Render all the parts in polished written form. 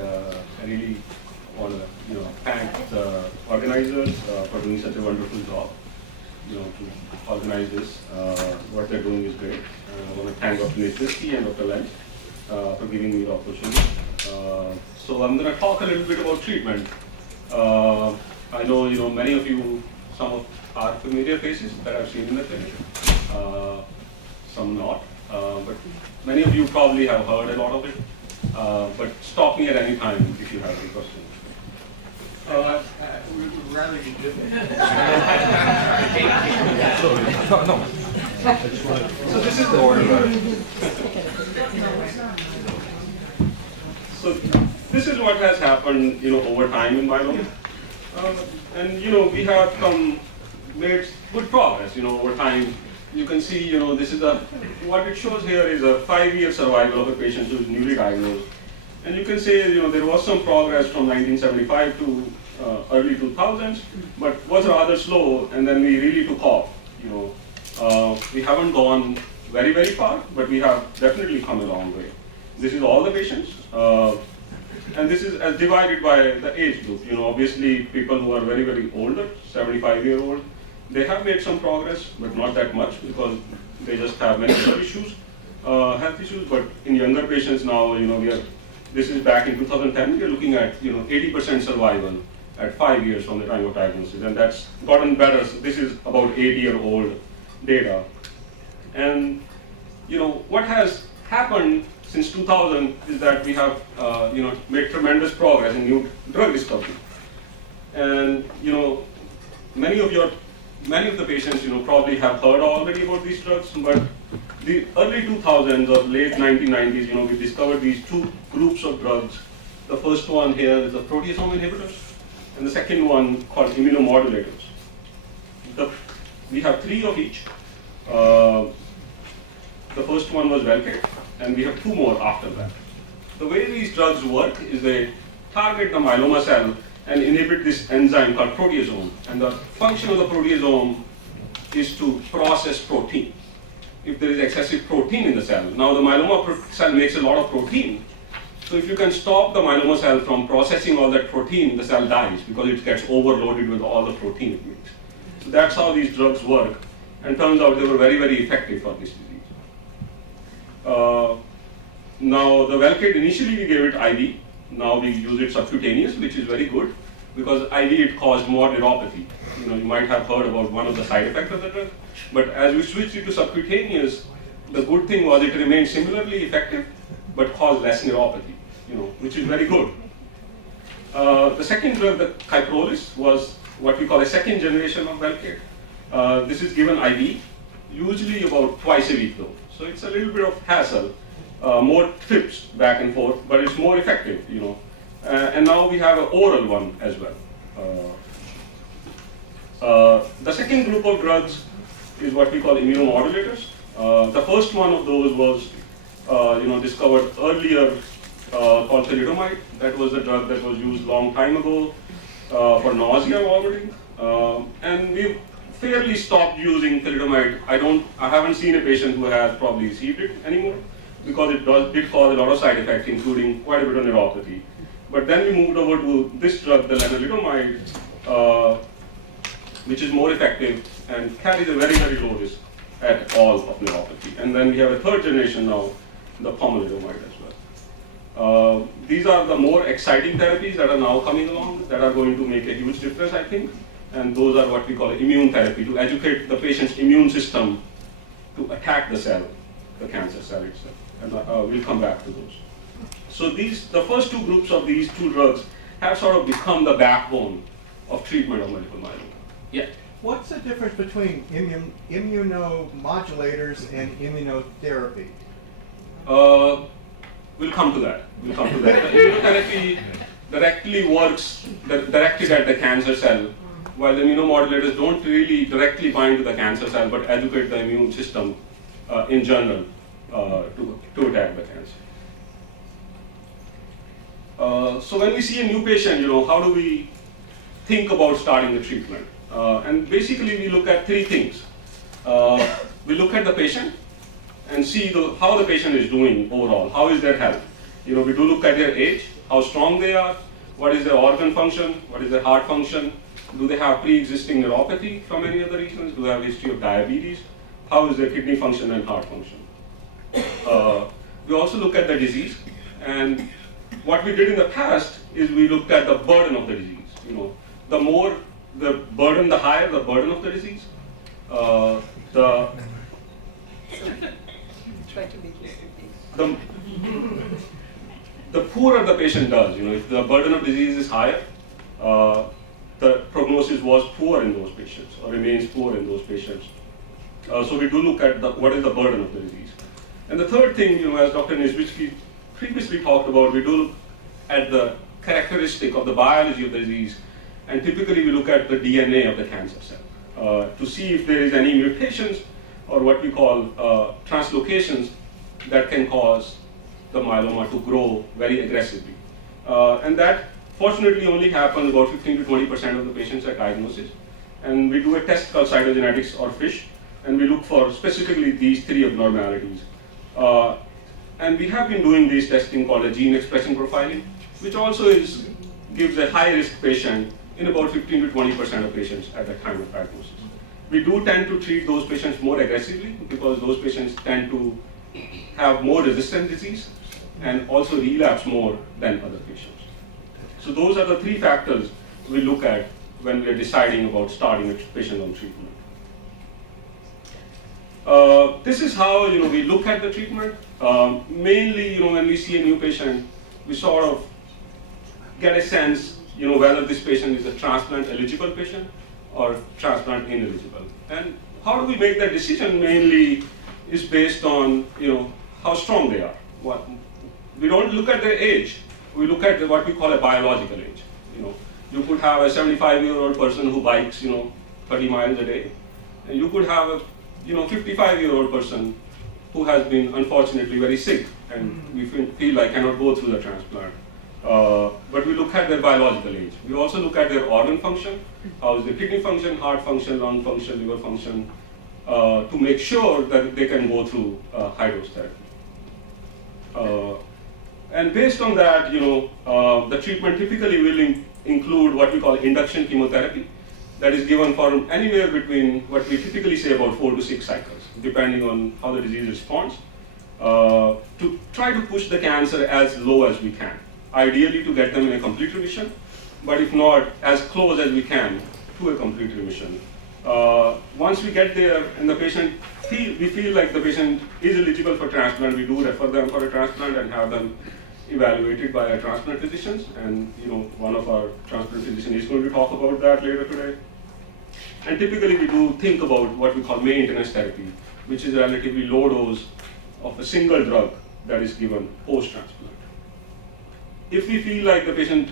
and I really want to thank the organizers for doing such a wonderful job. To organize this, what they're doing is great. I want to thank Dr. Nishinsky and Dr. Lenz for giving me the opportunity. So I'm going to talk a little bit about treatment. I know many of you, some of are familiar faces that I've seen in the clinic, some not, but many of you probably have heard a lot of it. But stop me at any time if you have any questions. We would rather you didn't. No. So this is the order. So this is what has happened, over time in myeloma, and we have made good progress, over time. You can see, this is what it shows here is a 5-year survival of a patient who is newly diagnosed. And you can say, there was some progress from 1975 to early 2000s, but was rather slow, and then we really took off. We haven't gone very, very far, but we have definitely come a long way. This is all the patients, and this is as divided by the age group. Obviously, people who are very, very older, 75-year-old, they have made some progress, but not that much because they just have many other issues, health issues. But in younger patients now, this is back in 2010. We're looking at 80% survival at 5 years from the time of diagnosis, and that's gotten better. So this is about 8-year-old data, and what has happened since 2000 is that we have made tremendous progress in new drug discovery, and many of the patients probably have heard already about these drugs, but the early 2000s or late 1990s, we discovered these two groups of drugs. The first one here is the proteasome inhibitors, and the second one called immunomodulators. We have 3 of each. The first one was Velcade, and we have 2 more after that. The way these drugs work is they target the myeloma cell and inhibit this enzyme called proteasome. And the function of the proteasome is to process protein. If there is excessive protein in the cell, now the myeloma cell makes a lot of protein. So if you can stop the myeloma cell from processing all that protein, the cell dies because it gets overloaded with all the protein it makes. So that's how these drugs work. And turns out they were very, very effective for this disease. Now the Velcade, initially we gave it IV. Now we use it subcutaneous, which is very good because IV it caused more neuropathy. You might have heard about one of the side effects of the drug. But as we switched it to subcutaneous, the good thing was it remained similarly effective, but caused less neuropathy, which is very good. The second drug, the Kyprolis, was what we call a second generation of Velcade. This is given IV, usually about twice a week though. So it's a little bit of hassle, more trips back and forth, but it's more effective, and now we have an oral one as well. The second group of drugs is what we call immunomodulators. The first one of those was discovered earlier called thalidomide. That was a drug that was used long time ago for nausea vomiting, and we fairly stopped using thalidomide. I haven't seen a patient who has probably received it anymore because it did cause a lot of side effects, including quite a bit of neuropathy. But then we moved over to this drug, the lenalidomide, which is more effective and carries a very, very low risk at all of neuropathy. And then we have a third generation now, the pomalidomide as well. These are the more exciting therapies that are now coming along that are going to make a huge difference, I think. And those are what we call immune therapy, to educate the patient's immune system to attack the cell, the cancer cell itself. And we'll come back to those. So the first 2 groups of these 2 drugs have sort of become the backbone of treatment of multiple myeloma. Yeah. What's the difference between immunomodulators and immunotherapy? We'll come to that. The immunotherapy directly works directed at the cancer cell, while the immunomodulators don't really directly bind to the cancer cell, but educate the immune system in general to attack the cancer. So when we see a new patient, how do we think about starting the treatment? And basically we look at 3 things. We look at the patient and see how the patient is doing overall, how is their health. We do look at their age, how strong they are, what is their organ function, what is their heart function, do they have pre-existing neuropathy from any other reasons, do they have a history of diabetes, how is their kidney function and heart function. We also look at the disease, and what we did in the past is we looked at the burden of the disease. The more the burden, the higher the burden of the disease. The poorer the patient does. If the burden of disease is higher, the prognosis was poor in those patients, or remains poor in those patients. So we do look at what is the burden of the disease. And the third thing, as Dr. Nisbitsky previously talked about, we do look at the characteristic of the biology of the disease, and typically we look at the DNA of the cancer cell to see if there is any mutations or what we call translocations that can cause the myeloma to grow very aggressively. And that fortunately only happens about 15 to 20% of the patients at diagnosis. And we do a test called cytogenetics or FISH, and we look for specifically these three abnormalities. And we have been doing this testing called a gene expression profiling, which also gives a high risk patient in about 15 to 20% of patients at the time of diagnosis. We do tend to treat those patients more aggressively because those patients tend to have more resistant disease and also relapse more than other patients. So those are the three factors we look at when we are deciding about starting a patient on treatment. This is how we look at the treatment. Mainly, when we see a new patient, we sort of get a sense, whether this patient is a transplant eligible patient or transplant ineligible. And how do we make that decision? Mainly is based on how strong they are. We don't look at their age. We look at what we call a biological age. You could have a 75-year-old person who bikes 30 miles a day, and you could have a 55-year-old person who has been unfortunately very sick, and we feel like cannot go through the transplant. But we look at their biological age. We also look at their organ function, how is their kidney function, heart function, lung function, liver function, to make sure that they can go through high-dose therapy. And based on that, the treatment typically will include what we call induction chemotherapy, that is given for anywhere between what we typically say about 4 to 6 cycles, depending on how the disease responds, to try to push the cancer as low as we can. Ideally to get them in a complete remission, but if not, as close as we can to a complete remission. Once we get there and we feel like the patient is eligible for transplant, we do refer them for a transplant and have them evaluated by our transplant physicians. And one of our transplant physicians is going to talk about that later today. And typically we do think about what we call maintenance therapy, which is a relatively low dose of a single drug that is given post-transplant. If we feel like the patient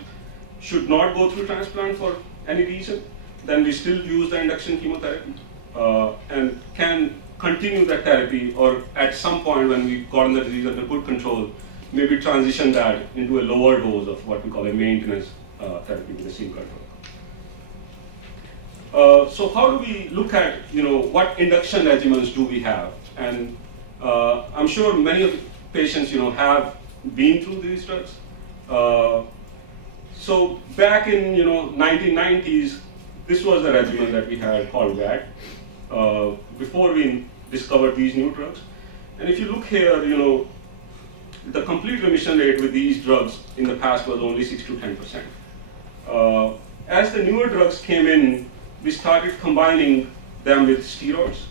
should not go through transplant for any reason, then we still use the induction chemotherapy and can continue that therapy, or at some point when we've gotten the disease under good control, maybe transition that into a lower dose of what we call a maintenance therapy with a single drug. So how do we look at what induction regimens do we have? And I'm sure many of the patients have been through these drugs. So back in 1990s, this was the regimen that we had called GAD before we discovered these new drugs. And if you look here, the complete remission rate with these drugs in the past was only 6 to 10%. As the newer drugs came in, we started combining them with steroids.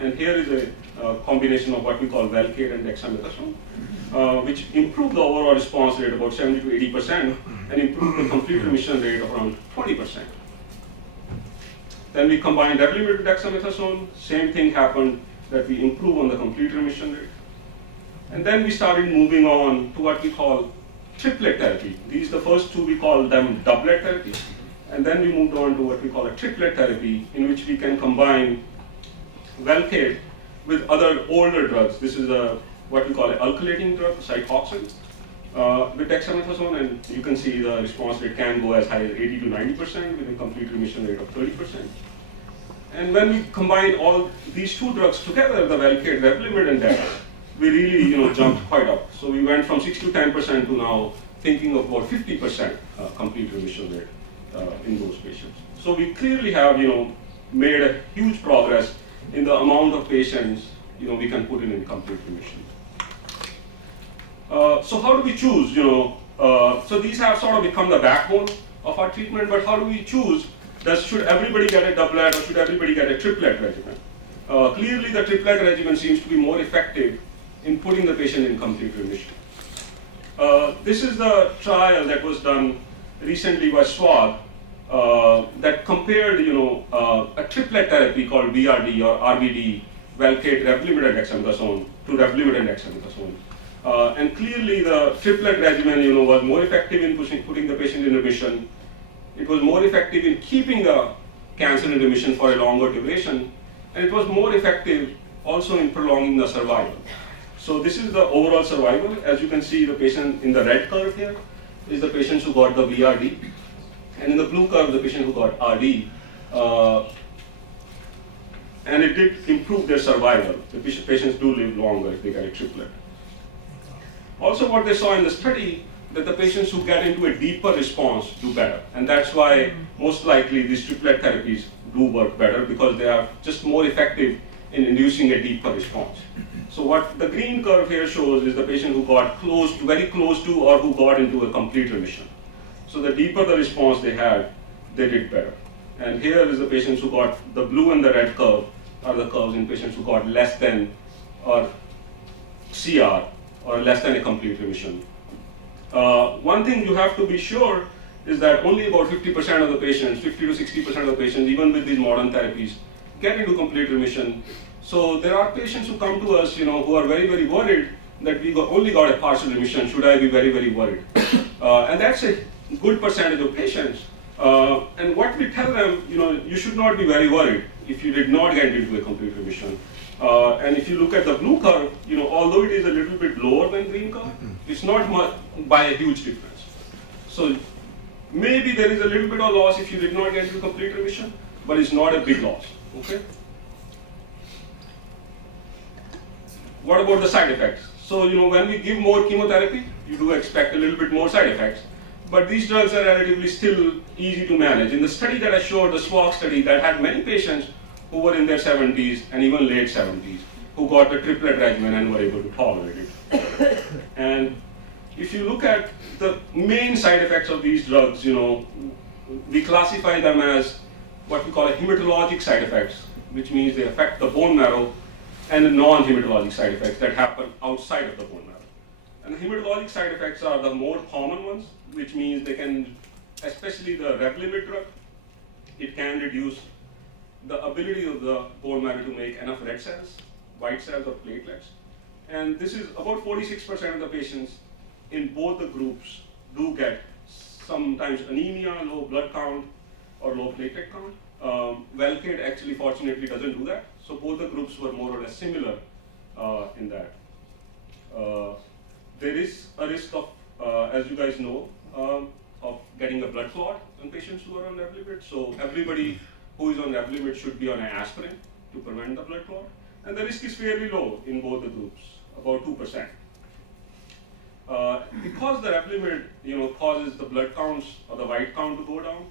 And here is a combination of what we call Velcade and dexamethasone, which improved the overall response rate about 70 to 80% and improved the complete remission rate of around 20%. Then we combined Revlimid with dexamethasone. Same thing happened, that we improve on the complete remission rate. And then we started moving on to what we call triplet therapy. The first two we call them doublet therapy. And then we moved on to what we call a triplet therapy, in which we can combine Velcade with other older drugs. This is what we call an alkylating drug, Cytoxan, with dexamethasone, and you can see the response rate can go as high as 80 to 90% with a complete remission rate of 30%. And when we combine all these two drugs together, the Velcade, Revlimid, and Dex, we really jumped quite up. So we went from 6 to 10% to now thinking of about 50% complete remission rate in those patients. So we clearly have made a huge progress in the amount of patients we can put in complete remission. So how do we choose? So these have sort of become the backbone of our treatment. But how do we choose? Should everybody get a doublet or should everybody get a triplet regimen? Clearly, the triplet regimen seems to be more effective in putting the patient in complete remission. This is the trial that was done recently by Schwab that compared, a triplet therapy called BRD or RBD, Velcade, Revlimid, and dexamethasone to Revlimid and dexamethasone. And clearly, the triplet regimen, was more effective in putting the patient in remission. It was more effective in keeping the cancer in remission for a longer duration, and it was more effective also in prolonging the survival. So this is the overall survival. As you can see, the patient in the red curve here is the patients who got the BRD, and in the blue curve, the patient who got RD. And it did improve their survival. The patients do live longer if they get a triplet. Also, what they saw in the study, that the patients who get into a deeper response do better. And that's why most likely these triplet therapies do work better, because they are just more effective in inducing a deeper response. So what the green curve here shows is the patient who got very close to, or who got into a complete remission. So the deeper the response they had, they did better. And here is the patients who got the blue and the red curve are the curves in patients who got less than or CR or less than a complete remission. One thing you have to be sure is that only about 50% of the patients, 50 to 60% of the patients, even with these modern therapies, get into complete remission. So there are patients who come to us, who are very, very worried that we only got a partial remission. Should I be very, very worried? And that's a good percentage of patients. And what we tell them, you should not be very worried if you did not get into a complete remission. And if you look at the blue curve, although it is a little bit lower than green curve, it's not much by a huge difference. So maybe there is a little bit of loss if you did not get into complete remission, but it's not a big loss. Okay. What about the side effects? So when we give more chemotherapy, you do expect a little bit more side effects. But these drugs are relatively still easy to manage. In the study that I showed, the SWOG study, that had many patients who were in their 70s and even late 70s, who got the triplet regimen and were able to tolerate it. And if you look at the main side effects of these drugs, we classify them as what we call a hematologic side effects, which means they affect the bone marrow, and the non-hematologic side effects that happen outside of the bone marrow. And the hematologic side effects are the more common ones, which means they can, especially the Revlimid drug, it can reduce the ability of the bone marrow to make enough red cells, white cells, or platelets. And this is about 46% of the patients in both the groups do get sometimes anemia, low blood count, or low platelet count. Velcade actually, fortunately, doesn't do that. So both the groups were more or less similar in that. There is a risk of, as you guys know, of getting a blood clot in patients who are on Revlimid. So everybody who is on Revlimid should be on an aspirin to prevent the blood clot. And the risk is fairly low in both the groups, about 2%. Because the Revlimid, causes the blood counts or the white count to go down,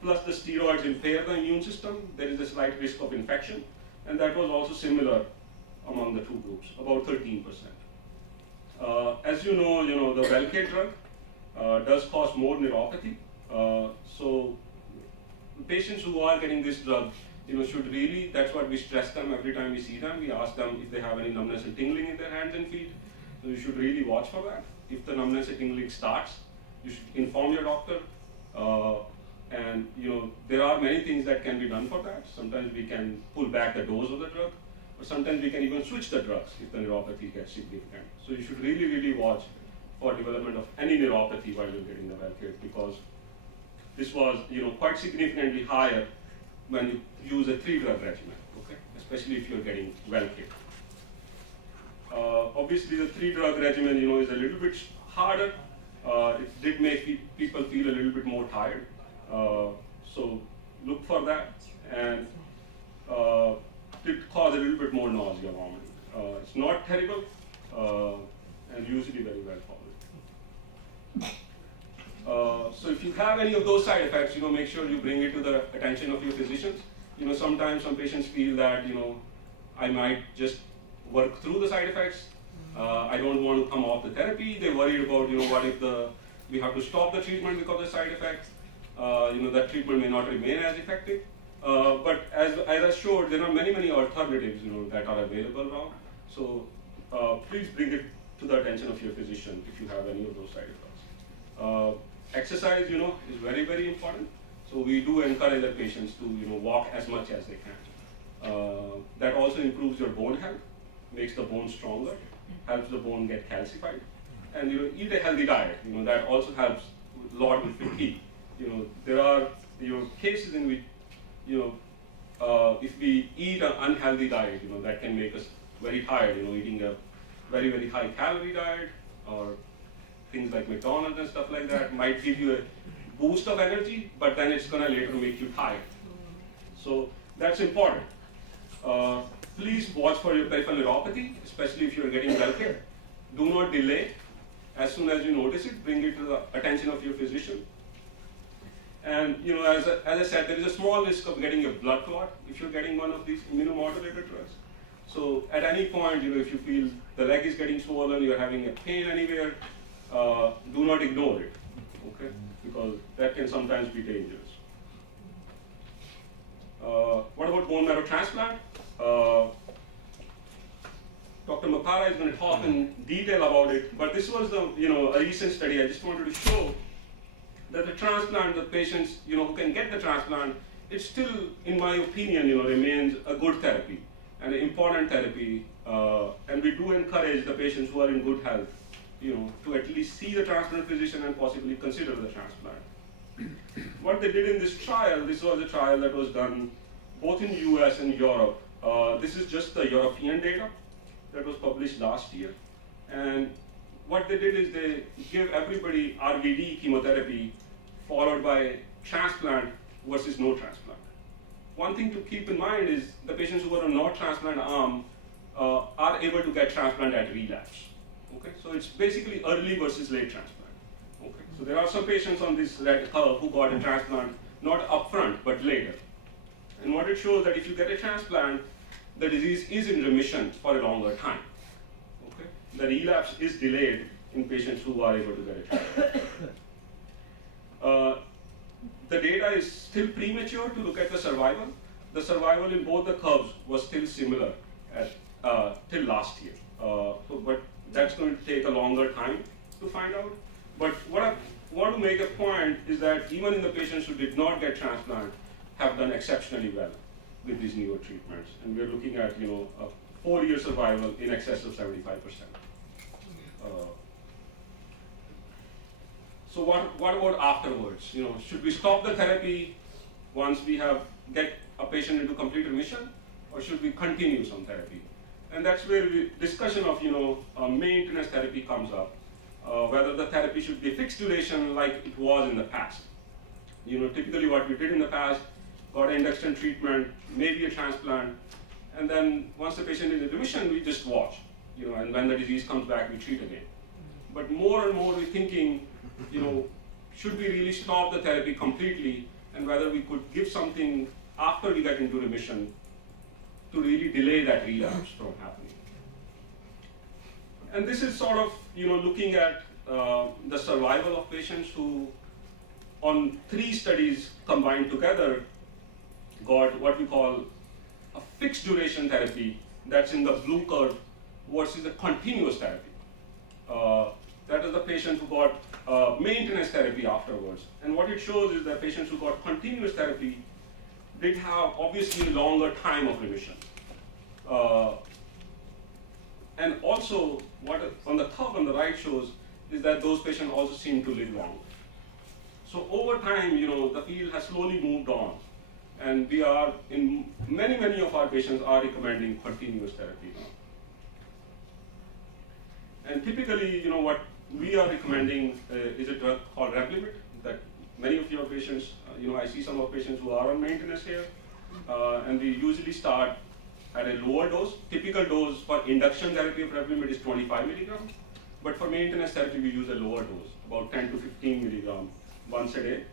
plus the steroids impair the immune system, there is a slight risk of infection, and that was also similar among the two groups, about 13%. As you know, the Velcade drug does cause more neuropathy. So patients who are getting this drug, should really, that's what we stress them every time we see them. We ask them if they have any numbness and tingling in their hands and feet. So you should really watch for that. If the numbness and tingling starts, you should inform your doctor. And there are many things that can be done for that. Sometimes we can pull back the dose of the drug, or sometimes we can even switch the drugs if the neuropathy gets significant. So you should really, really watch for development of any neuropathy while you're getting the Velcade, because this was quite significantly higher when you use a 3-drug regimen, okay? Especially if you're getting Velcade. Obviously, the 3-drug regimen, is a little bit harder. It did make people feel a little bit more tired. So look for that, and it caused a little bit more nausea, vomiting. It's not terrible and usually very well tolerated. So if you have any of those side effects, make sure you bring it to the attention of your physicians. Sometimes some patients feel that, I might just work through the side effects. I don't want to come off the therapy. They're worried about, what if we have to stop the treatment because of the side effects. That treatment may not remain as effective. But as I showed, there are many alternatives, that are available now. So please bring it to the attention of your physician if you have any of those side effects. Exercise, is very important. So we do encourage the patients to, walk as much as they can. That also improves your bone health, makes the bone stronger, helps the bone get calcified, and eat a healthy diet. That also helps a lot with fatigue. There are cases in which if we eat an unhealthy diet, that can make us very tired. Eating a very high calorie diet or things like McDonald's and stuff like that might give you a boost of energy, but then it's going to later make you tired. So that's important. Please watch for your peripheral neuropathy, especially if you're getting well care. Do not delay. As soon as you notice it, bring it to the attention of your physician. And as I said, there is a small risk of getting a blood clot if you're getting one of these immunomodulator drugs. So at any point, if you feel the leg is getting swollen, you're having a pain anywhere, do not ignore it, okay? Because that can sometimes be dangerous. What about bone marrow transplant? Dr. Mapara is going to talk in detail about it, but this was a recent study. I just wanted to show that the transplant, the patients who can get the transplant, it still, in my opinion, remains a good therapy and an important therapy. And we do encourage the patients who are in good health, to at least see the transplant physician and possibly consider the transplant. What they did in this trial, this was a trial that was done both in US and Europe. This is just the European data that was published last year. And what they did is they gave everybody RVD chemotherapy followed by transplant versus no transplant. One thing to keep in mind is the patients who are on no transplant arm are able to get transplant at relapse. Okay, so it's basically early versus late transplant. Okay, so there are some patients on this red curve who got a transplant not upfront but later. And what it shows that if you get a transplant, the disease is in remission for a longer time. Okay, the relapse is delayed in patients who are able to get a transplant. The data is still premature to look at the survival. The survival in both the curves was still similar till last year. But that's going to take a longer time to find out. But what I want to make a point is that even in the patients who did not get transplant have done exceptionally well with these newer treatments. And we're looking at a 4-year survival in excess of 75%. So what about afterwards? Should we stop the therapy once we get a patient into complete remission, or should we continue some therapy? And that's where discussion of maintenance therapy comes up. Whether the therapy should be fixed duration like it was in the past. Typically what we did in the past, got an induction treatment, maybe a transplant, and then once the patient is in remission, we just watch. And when the disease comes back, we treat again. But more and more we're thinking, should we really stop the therapy completely, and whether we could give something after we get into remission to really delay that relapse from happening. And this is sort of, looking at the survival of patients who, on 3 studies combined together, got what we call a fixed duration therapy, that's in the blue curve, versus a continuous therapy. That is the patient who got maintenance therapy afterwards. And what it shows is that patients who got continuous therapy did have obviously longer time of remission. And also, what on the curve on the right shows is that those patients also seem to live longer. So over time, the field has slowly moved on. And we are, in many of our patients are recommending continuous therapy now. And typically, what we are recommending is a drug called Revlimid that many of your patients, I see some of patients who are on maintenance here, and we usually start at a lower dose. Typical dose for induction therapy of Revlimid is 25 milligrams, but for maintenance therapy we use a lower dose, about 10 to 15 milligrams once a day.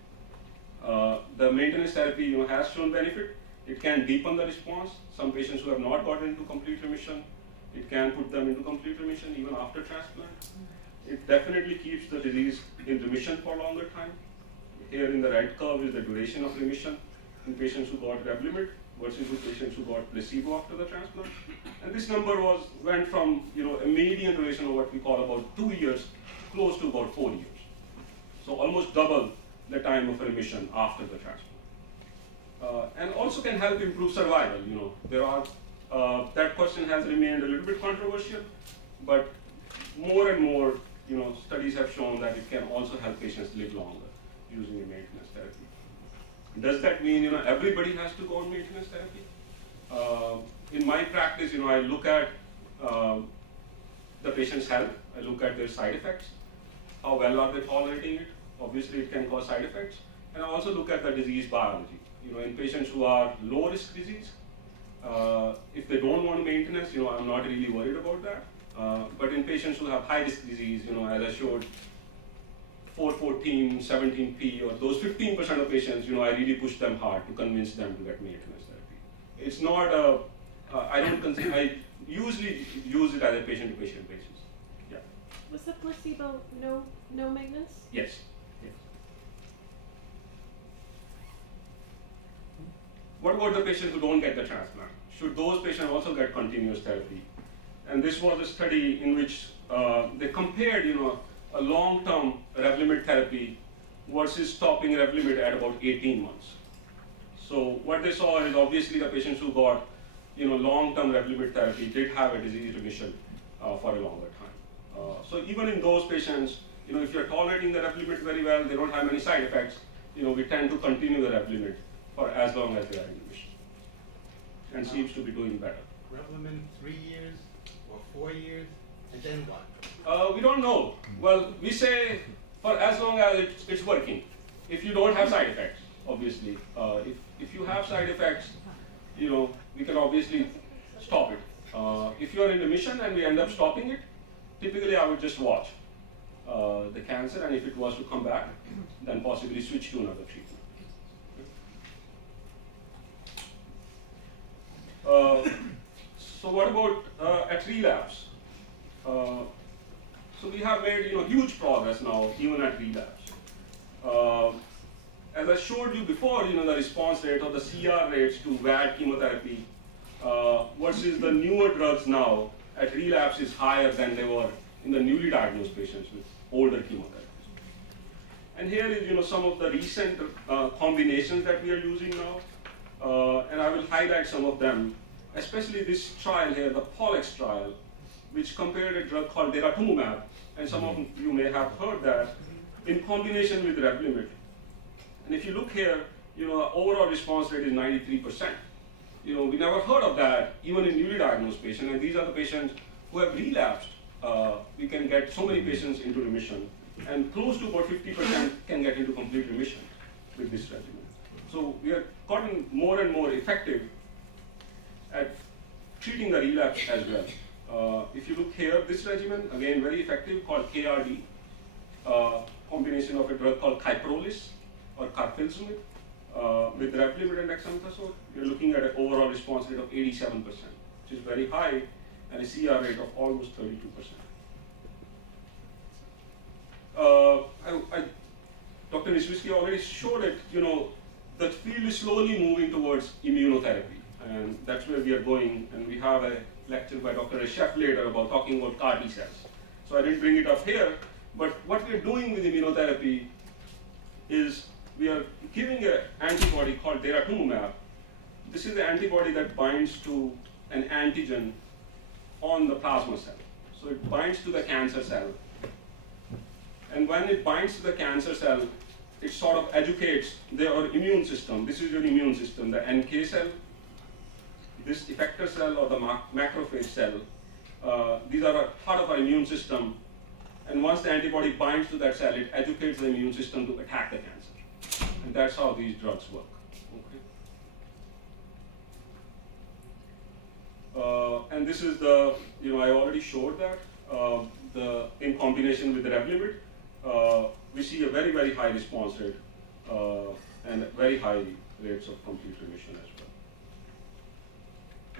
The maintenance therapy has shown benefit. It can deepen the response. Some patients who have not gotten into complete remission, it can put them into complete remission even after transplant. It definitely keeps the disease in remission for a longer time. Here in the red curve is the duration of remission in patients who got Revlimid versus in patients who got placebo after the transplant. And this number went from a median duration of what we call about 2 years, close to about 4 years. So almost double the time of remission after the transplant. And also can help improve survival. There are that question has remained a little bit controversial, but more and more studies have shown that it can also help patients live longer using a maintenance therapy. Does that mean everybody has to go on maintenance therapy? In my practice, I look at the patient's health. I look at their side effects. How well are they tolerating it? Obviously, it can cause side effects. And I also look at the disease biology. In patients who are low risk disease, if they don't want maintenance, I'm not really worried about that. But in patients who have high risk disease, as I showed, 414, 17P, or those 15% of patients, I really push them hard to convince them to get maintenance therapy. It's not I usually use it as a patient-to-patient basis. Yeah. Was the placebo no maintenance? Yes. Yes. What about the patients who don't get the transplant? Should those patients also get continuous therapy? And this was a study in which they compared, a long-term Revlimid therapy versus stopping Revlimid at about 18 months. So what they saw is obviously the patients who got, long-term Revlimid therapy did have a disease remission for a longer time. So even in those patients, if you're tolerating the Revlimid very well, they don't have any side effects, we tend to continue the Revlimid for as long as they are in remission, and seems to be doing better. Revlimid 3 years or 4 years, and then what? We don't know. Well, we say for as long as it's working. If you don't have side effects, obviously. If you have side effects, we can obviously stop it. If you're in remission and we end up stopping it, typically I would just watch the cancer, and if it was to come back, then possibly switch to another treatment. So what about at relapse? So we have made huge progress now, even at relapse. As I showed you before, the response rate or the CR rates to VAD chemotherapy versus the newer drugs now at relapse is higher than they were in the newly diagnosed patients with older chemotherapies. And here is some of the recent combinations that we are using now, and I will highlight some of them, especially this trial here, the POLEX trial, which compared a drug called Daratumumab, and some of you may have heard that, in combination with Revlimid. And if you look here, the overall response rate is 93%. We never heard of that, even in newly diagnosed patients, and these are the patients who have relapsed. We can get so many patients into remission, and close to about 50% can get into complete remission with this regimen. So we are gotten more and more effective at treating the relapse as well. If you look here, this regimen, again, very effective, called KRD, combination of a drug called Kyprolis or Carfilzomib with Revlimid and dexamethasone, you're looking at an overall response rate of 87%, which is very high, and a CR rate of almost 32%. Dr. Niswitzky already showed it, the field is slowly moving towards immunotherapy, and that's where we are going, and we have a lecture by Dr. Reshef later about talking about CAR T cells. So I didn't bring it up here, but what we're doing with immunotherapy is we are giving an antibody called Daratumumab. This is the antibody that binds to an antigen on the plasma cell. So it binds to the cancer cell. And when it binds to the cancer cell, it sort of educates their immune system. This is your immune system, the NK cell, this effector cell or the macrophage cell. These are a part of our immune system. And once the antibody binds to that cell, it educates the immune system to attack the cancer. And that's how these drugs work. Okay. And this is the, I already showed that, in combination with the Revlimid, we see a very, very high response rate and very high rates of complete remission as well.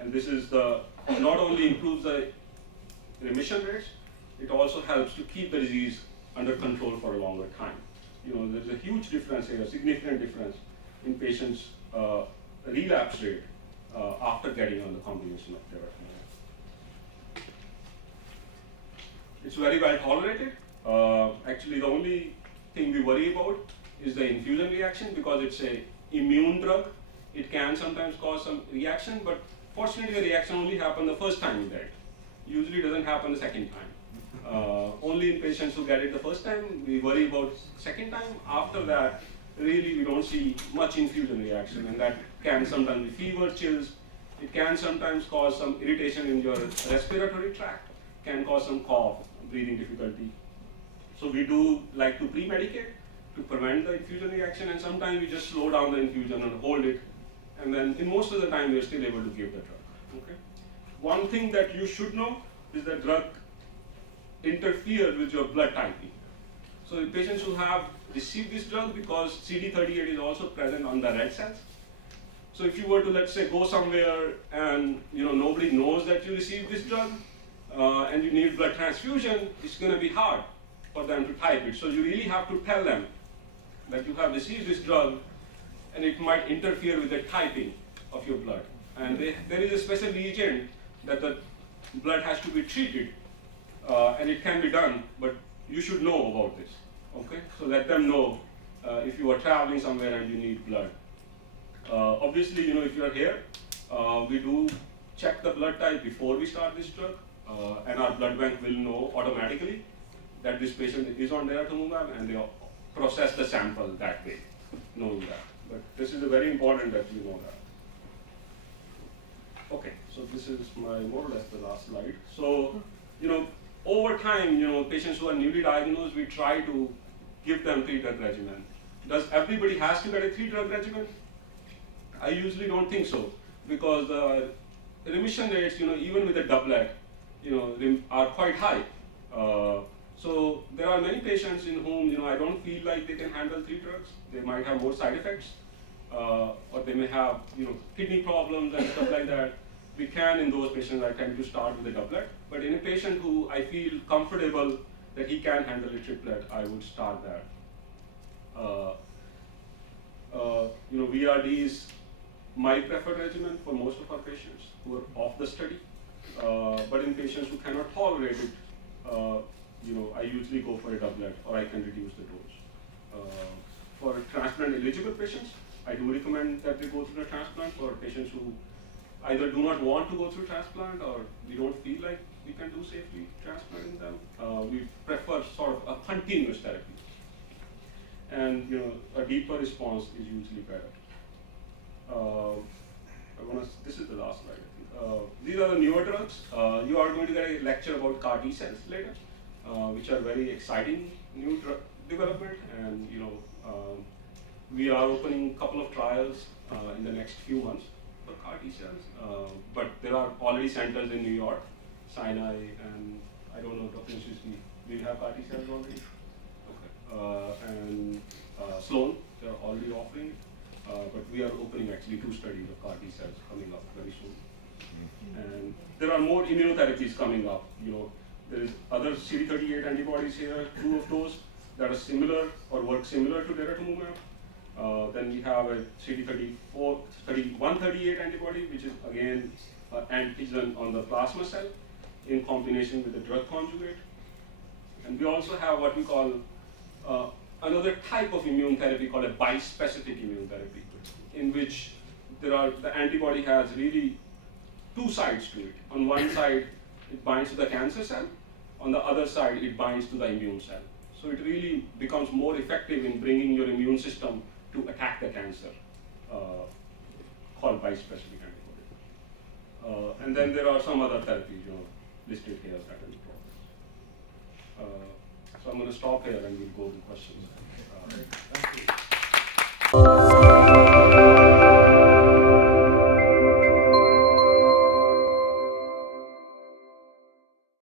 And this is not only improves the remission rates, it also helps to keep the disease under control for a longer time. There's a huge difference here, a significant difference in patients' relapse rate after getting on the combination of Daratumumab. It's very well tolerated. Actually, the only thing we worry about is the infusion reaction, because it's an immune drug. It can sometimes cause some reaction, but fortunately the reaction only happens the first time you get it. Usually it doesn't happen the second time. Only in patients who get it the first time, we worry about second time. After that, really we don't see much infusion reaction, and that can sometimes be fever, chills. It can sometimes cause some irritation in your respiratory tract, can cause some cough, breathing difficulty. So we do like to pre-medicate to prevent the infusion reaction, and sometimes we just slow down the infusion and hold it, and then in most of the time we are still able to give the drug. Okay. One thing that you should know is that drug interferes with your blood typing. So in patients who have received this drug, because CD38 is also present on the red cells. So if you were to, let's say, go somewhere and nobody knows that you received this drug and you need blood transfusion, it's going to be hard for them to type it. So you really have to tell them that you have received this drug, and it might interfere with the typing of your blood. And there is a special reagent that the blood has to be treated, and it can be done, but you should know about this. Okay, so let them know if you are traveling somewhere and you need blood. Obviously, if you are here, we do check the blood type before we start this drug, and our blood bank will know automatically that this patient is on Daratumumab, and they process the sample that way, knowing that. But this is very important that you know that. Okay, so this is more or less the last slide. So, over time, patients who are newly diagnosed, we try to give them 3-drug regimen. Does everybody has to get a 3-drug regimen? I usually don't think so, because the remission rates, even with a doublet, are quite high. So there are many patients in whom, I don't feel like they can handle 3 drugs. They might have more side effects, or they may have, kidney problems and stuff like that. We can, in those patients, I tend to start with a doublet. But in a patient who I feel comfortable that he can handle a triplet, I would start that. VRD is my preferred regimen for most of our patients who are off the study. But in patients who cannot tolerate it, I usually go for a doublet, or I can reduce the dose. For transplant eligible patients, I do recommend that they go through the transplant. For patients who either do not want to go through transplant, or we don't feel like we can do safely transplanting them, we prefer sort of a continuous therapy. And a deeper response is usually better. This is the last slide, I think. These are the newer drugs. You are going to get a lecture about CAR T cells later, which are very exciting new drug development. And we are opening a couple of trials in the next few months for CAR T cells. But there are already centers in New York, Sinai, and I don't know, Dr. Nishitsky, do you have CAR T cells already? Okay. And Sloan, they're already offering it. But we are opening actually 2 studies of CAR T cells coming up very soon. And there are more immunotherapies coming up. There is other CD38 antibodies here, 2 of those that are similar or work similar to Daratumumab. Then we have a CD138 antibody, which is again an antigen on the plasma cell in combination with the drug conjugate. And we also have what we call another type of immune therapy called a bispecific immune therapy, in which the antibody has really 2 sides to it. On one side, it binds to the cancer cell. On the other side, it binds to the immune cell. So it really becomes more effective in bringing your immune system to attack the cancer, called bispecific antibody. And then there are some other therapies, listed here that are in progress. So I'm going to stop here and we'll go to questions. Thank you.